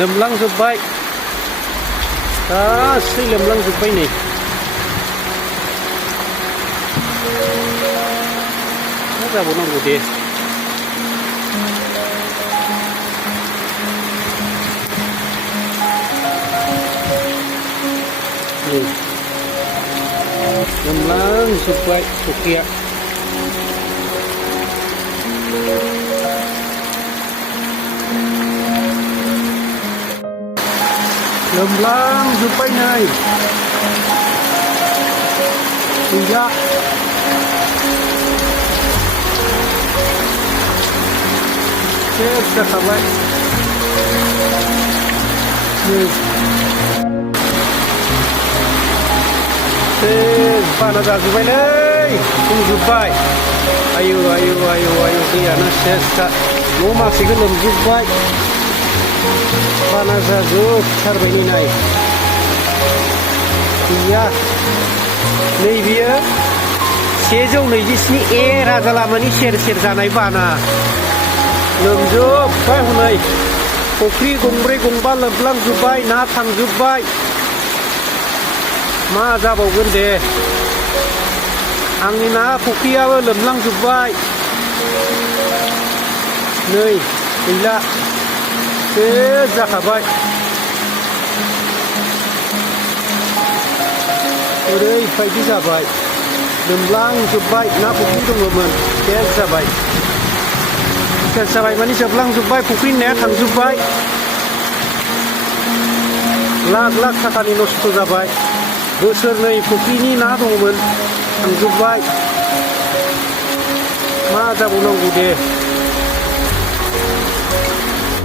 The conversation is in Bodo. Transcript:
लोमलांजोब्बाय गासै लोमलांजोब्बाय नै मा जाबावनांगौ दे लोमलांजोब्बाय फुख्रिया लोमलांजोब्बाय नै गैला सेस जाखाबाय बाना जाजोब्बायलै बुंजोब्बाय आयु आयु आयु आयु दैयानो सेसखा न' माखासेखौ लोमजोब्बाय बाना जाजोबथारबाय नै गैया नैबेयो 127 ए राजा लामानि सेर सेर जानाय बाना लोमजोब्बाय हनै फुख्रि गंब्रै गंबा लोमलांजोब्बाय ना थांजोब्बाय मा जाबावगोन दे आंनि ना फुख्रियाबो लोमलांजोब्बाय नै गैला सेस जाखाबाय ओरैबायदि जाबाय लोमलांजोब्बाय ना फुख्रि दङमोन सेस जाबाय सेस जाबाय माने जोबलांजोब्बाय फुख्रिनि नाया थांजोब्बाय लाख लाख थाखानि नस्थ' जाबाय बोसोरनै फुख्रिनि ना दङमोन थांजोब्बाय मा जाबावनांगौ दे